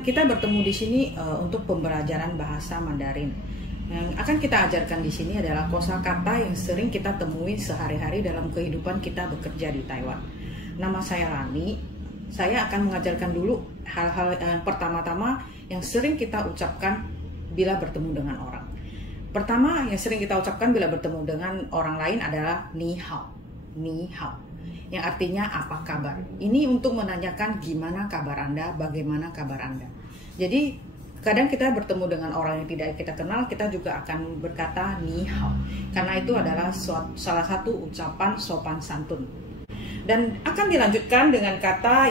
Kita bertemu di sini untuk pembelajaran bahasa Mandarin. Yang akan kita ajarkan di sini adalah kosakata yang sering kita temui sehari-hari dalam kehidupan kita bekerja di Taiwan. Nama saya Lani. Saya akan mengajarkan dulu hal-hal pertama-tama yang sering kita ucapkan bila bertemu dengan orang. Pertama yang sering kita ucapkan bila bertemu dengan orang lain adalah ni hao. Ni hao. Yang artinya apa kabar. Ini untuk menanyakan gimana kabar Anda, bagaimana kabar Anda. Jadi kadang kita bertemu dengan orang yang tidak kita kenal, kita juga akan berkata ni hao. Karena itu adalah salah satu ucapan sopan santun. Dan akan dilanjutkan dengan kata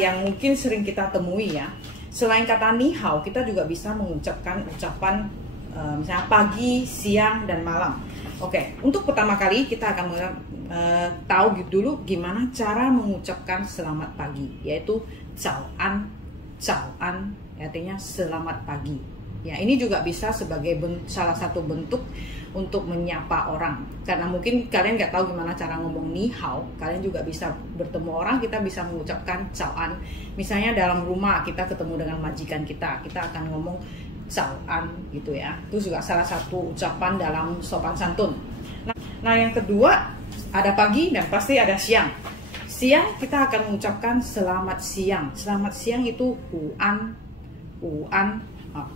yang mungkin sering kita temui ya. Selain kata ni hao, kita juga bisa mengucapkan ucapan misalnya pagi, siang, dan malam. Oke, untuk pertama kali kita akan tahu dulu gimana cara mengucapkan selamat pagi, yaitu caoan, caoan, artinya selamat pagi. Ya, ini juga bisa sebagai salah satu bentuk untuk menyapa orang. Karena mungkin kalian nggak tahu gimana cara ngomong ni hao, kalian juga bisa bertemu orang, kita bisa mengucapkan caoan. Misalnya dalam rumah kita ketemu dengan majikan kita akan ngomong caoan gitu ya. Itu juga salah satu ucapan dalam sopan santun. Nah, yang kedua ada pagi dan pasti ada siang. Siang kita akan mengucapkan selamat siang. Selamat siang itu uan,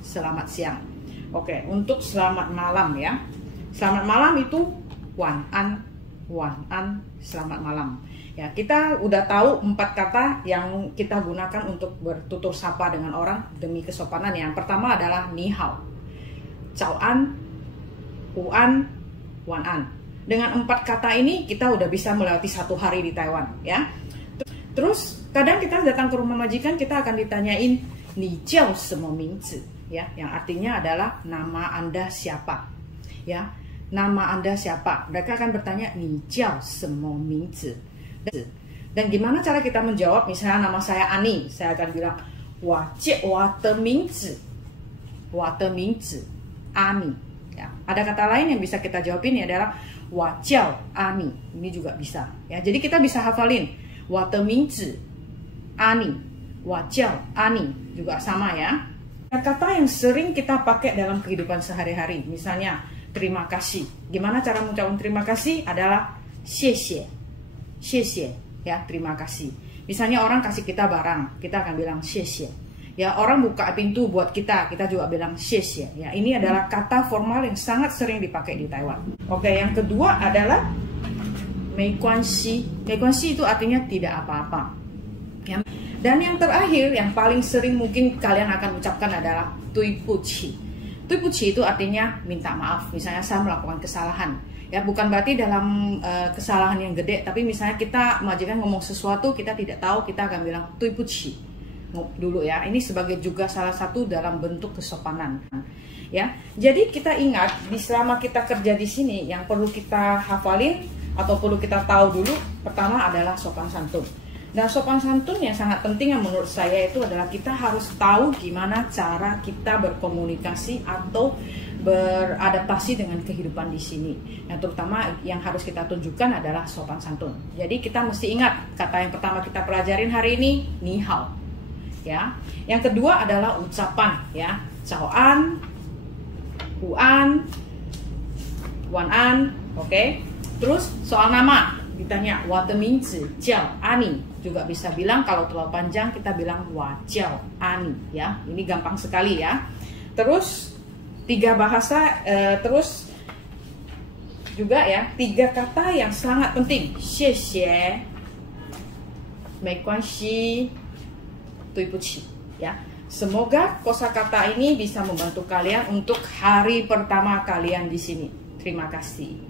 selamat siang. Oke, untuk selamat malam ya. Selamat malam itu wan an, selamat malam. Ya, kita udah tahu 4 kata yang kita gunakan untuk bertutur sapa dengan orang demi kesopanan. Yang pertama adalah ni hao, caoan, uan, wan an. Dengan 4 kata ini kita udah bisa melewati 1 hari di Taiwan ya. Terus kadang kita datang ke rumah majikan, kita akan ditanyain ni jiao semo mingzi ya, yang artinya adalah nama Anda siapa ya. Nama Anda siapa? Mereka akan bertanya ni jiao semo mingzi. Dan gimana cara kita menjawab? Misalnya nama saya Ani, saya akan bilang wa de mingzi Ani ya. Ada kata lain yang bisa kita jawab ini adalah wa jiao Ani. Ini juga bisa ya. Jadi kita bisa hafalin wa de mingzi Ani, wa jiao Ani juga sama ya. Kata yang sering kita pakai dalam kehidupan sehari-hari, misalnya terima kasih. Gimana cara mengucapkan terima kasih? Adalah xie xie ya, terima kasih. Misalnya orang kasih kita barang, kita akan bilang xie xie. Ya, orang buka pintu buat kita juga bilang xie xie. Ya, ini adalah kata formal yang sangat sering dipakai di Taiwan. Oke, yang kedua adalah mei guanxi. Mei guanxi itu artinya tidak apa-apa. Ya. Dan yang terakhir, yang paling sering mungkin kalian akan ucapkan adalah tui puci. Tui puci itu artinya minta maaf. Misalnya saya melakukan kesalahan. Ya, bukan berarti dalam kesalahan yang gede, tapi misalnya kita majikan ngomong sesuatu kita tidak tahu, kita akan bilang tui puci dulu ya. Ini sebagai juga salah satu dalam bentuk kesopanan ya. Jadi kita ingat, selama kita kerja di sini yang perlu kita hafalin atau perlu kita tahu dulu, pertama adalah sopan santun. Dan sopan santun yang sangat penting yang menurut saya itu adalah kita harus tahu gimana cara kita berkomunikasi atau beradaptasi dengan kehidupan di sini. Yang terutama yang harus kita tunjukkan adalah sopan santun. Jadi kita mesti ingat kata yang pertama kita pelajarin hari ini ni hao. Ya. Yang kedua adalah ucapan ya. Caoan, uan, wan an, oke. Terus soal nama, ditanya wa de mingzi jiao Ani. Juga bisa bilang kalau terlalu panjang kita bilang wa jiao Ani ya. Ini gampang sekali ya. Terus 3 bahasa, terus juga ya 3 kata yang sangat penting. Xie xie, mei guanxi, tui puci ya. Semoga kosakata ini bisa membantu kalian untuk hari pertama kalian di sini. Terima kasih.